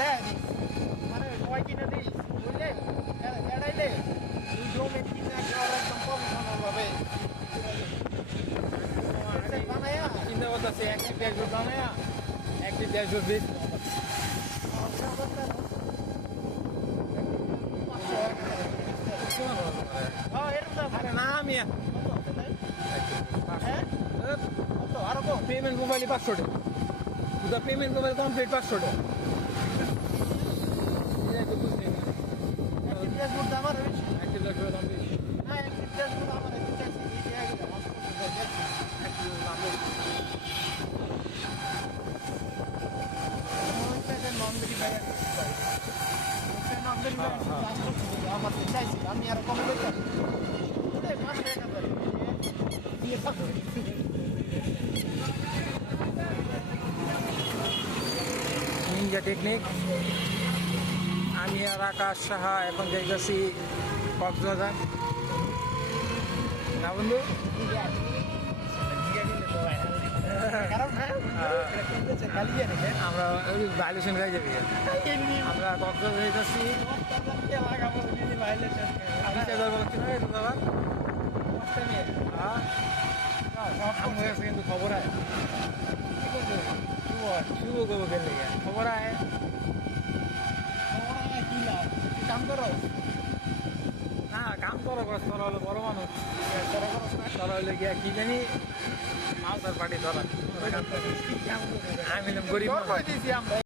দেয় মানে সবাই কিনে দিস বুঝলে এড়াইলে তুই জমি কিনে একদম প্রফেশনাল ভাবে বানায়া চিন্তা করতেছে একটি 150 বানায়া একটি 150 বেশ আরে না আমি আরো কম পেমেন্ট মোবাইলে 500 টাকা দুটা পেমেন্ট মোবাইল কমপ্লিট 500 টাকা আমার বেশি একটি 1 লাখ দাম বেশি না আমার আমার চাইছি আমি আর কম বলতাম 5 টাকা দিয়ে থাকবো নিনজা টেকনিক আমি আর আকাশ সাহা এখন যাইতেছি কক্সবাজার না বন্ধু আমরা ভাইলেশন গাই যাবি আমরা কক্সবাজার যাইতেছি কিন্তু খবর আয় শুভ করবো খেলে খবর আয় কাম করো না কাম করো তোরা হলো বড় মানুষ তোরা হলে গিয়া কি জানি মালদার পার্টি তোরা আমি গরিব দিয়েছি আমরা